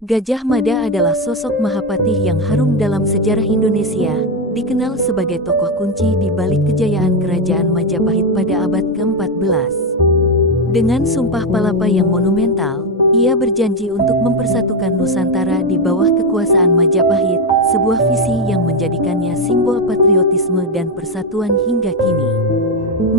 Gajah Mada adalah sosok Mahapatih yang harum dalam sejarah Indonesia, dikenal sebagai tokoh kunci di balik kejayaan Kerajaan Majapahit pada abad ke-14. Dengan Sumpah Palapa yang monumental, ia berjanji untuk mempersatukan Nusantara di bawah kekuasaan Majapahit, sebuah visi yang menjadikannya simbol patriotisme dan persatuan hingga kini.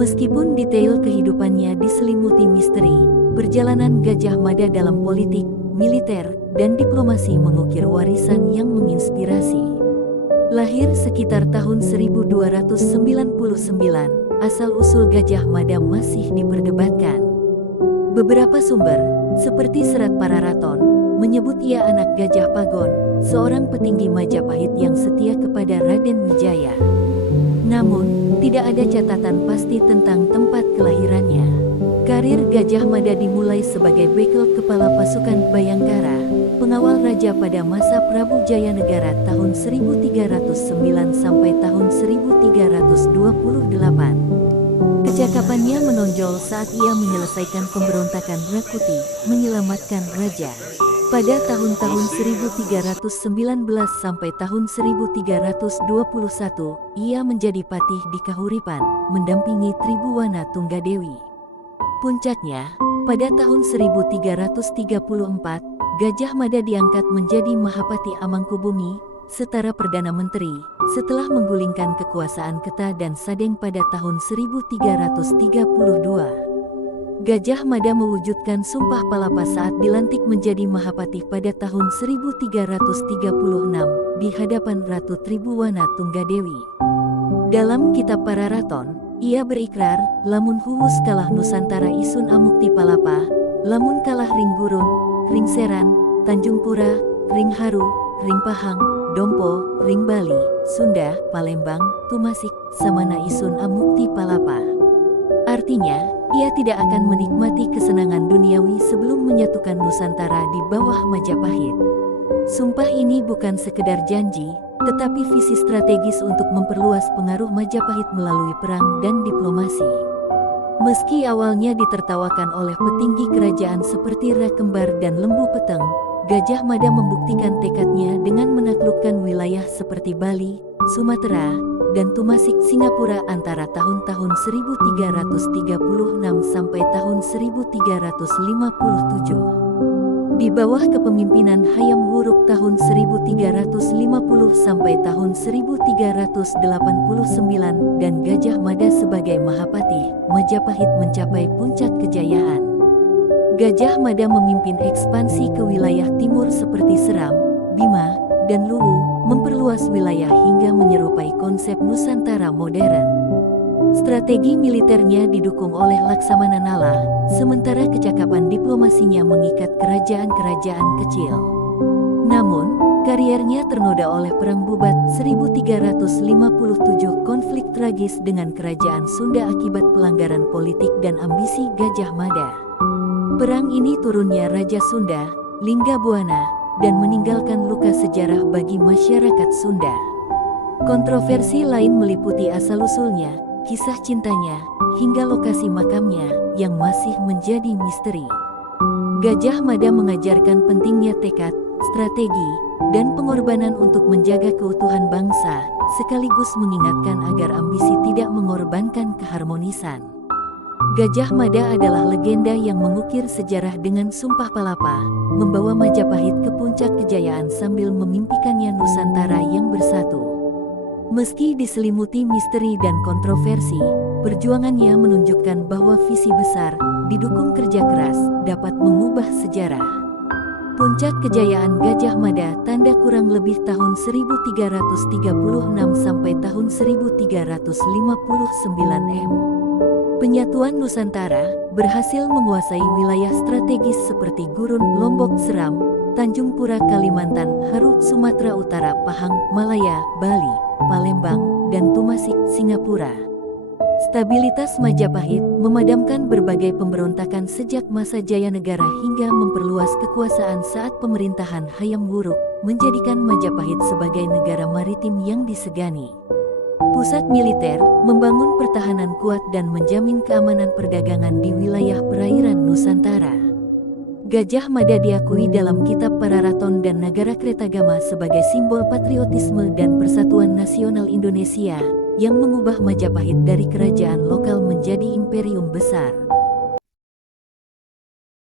Meskipun detail kehidupannya diselimuti misteri, perjalanan Gajah Mada dalam politik, militer, dan diplomasi mengukir warisan yang menginspirasi. Lahir sekitar tahun 1299, asal-usul Gajah Mada masih diperdebatkan. Beberapa sumber, seperti Serat Pararaton, menyebut ia anak Gajah Pagon, seorang petinggi Majapahit yang setia kepada Raden Wijaya. Namun, tidak ada catatan pasti tentang tempat kelahirannya. Karir Gajah Mada dimulai sebagai bekel kepala pasukan Bayangkara, pengawal raja pada masa Prabu Jayanegara tahun 1309 sampai tahun 1328. Kecakapannya menonjol saat ia menyelesaikan pemberontakan Rakuti, menyelamatkan raja. Pada tahun-tahun 1319 sampai tahun 1321, ia menjadi patih di Kahuripan, mendampingi Tribhuwana Tunggadewi. Puncaknya, pada tahun 1334, Gajah Mada diangkat menjadi Mahapati Amangkubumi, setara Perdana Menteri, setelah menggulingkan kekuasaan Keta dan Sadeng pada tahun 1332. Gajah Mada mewujudkan Sumpah Palapa saat dilantik menjadi Mahapati pada tahun 1336 di hadapan Ratu Tribhuwana Tunggadewi. Dalam Kitab Pararaton, ia berikrar, lamun huwus kalah Nusantara isun amukti palapa, lamun kalah ring Gurun, ring Seran, Tanjung Pura, ring Haru, ring Pahang, Dompo, ring Bali, Sunda, Palembang, Tumasik, samana isun amukti palapa. Artinya, ia tidak akan menikmati kesenangan duniawi sebelum menyatukan Nusantara di bawah Majapahit. Sumpah ini bukan sekedar janji, tetapi visi strategis untuk memperluas pengaruh Majapahit melalui perang dan diplomasi. Meski awalnya ditertawakan oleh petinggi kerajaan seperti Rakembar dan Lembu Peteng, Gajah Mada membuktikan tekadnya dengan menaklukkan wilayah seperti Bali, Sumatera, dan Tumasik Singapura antara tahun-tahun 1336 sampai tahun 1357. Di bawah kepemimpinan Hayam Wuruk tahun 1350 sampai tahun 1389 dan Gajah Mada sebagai Mahapati, Majapahit mencapai puncak kejayaan. Gajah Mada memimpin ekspansi ke wilayah timur seperti Seram, Bima, dan Luwu, memperluas wilayah hingga menyerupai konsep Nusantara modern. Strategi militernya didukung oleh Laksamana Nala, sementara kecakapan diplomasinya mengikat kerajaan-kerajaan kecil. Namun, kariernya ternoda oleh Perang Bubat 1357, konflik tragis dengan kerajaan Sunda akibat pelanggaran politik dan ambisi Gajah Mada. Perang ini turunnya Raja Sunda, Linggabuana, dan meninggalkan luka sejarah bagi masyarakat Sunda. Kontroversi lain meliputi asal-usulnya, kisah cintanya, hingga lokasi makamnya yang masih menjadi misteri. Gajah Mada mengajarkan pentingnya tekad, strategi, dan pengorbanan untuk menjaga keutuhan bangsa, sekaligus mengingatkan agar ambisi tidak mengorbankan keharmonisan. Gajah Mada adalah legenda yang mengukir sejarah dengan Sumpah Palapa, membawa Majapahit ke puncak kejayaan sambil memimpikannya Nusantara yang bersatu. Meski diselimuti misteri dan kontroversi, perjuangannya menunjukkan bahwa visi besar, didukung kerja keras, dapat mengubah sejarah. Puncak kejayaan Gajah Mada tanda kurang lebih tahun 1336 sampai tahun 1359 M. Penyatuan Nusantara berhasil menguasai wilayah strategis seperti Gurun, Lombok, Seram, Tanjung Pura, Kalimantan, Haru, Sumatera Utara, Pahang, Malaya, Bali, Palembang, dan Tumasik, Singapura. Stabilitas Majapahit memadamkan berbagai pemberontakan sejak masa Jayanegara hingga memperluas kekuasaan saat pemerintahan Hayam Wuruk, menjadikan Majapahit sebagai negara maritim yang disegani. Pusat militer, membangun pertahanan kuat dan menjamin keamanan perdagangan di wilayah perairan Nusantara. Gajah Mada diakui dalam Kitab Pararaton dan Nagarakretagama sebagai simbol patriotisme dan persatuan nasional Indonesia, yang mengubah Majapahit dari kerajaan lokal menjadi imperium besar.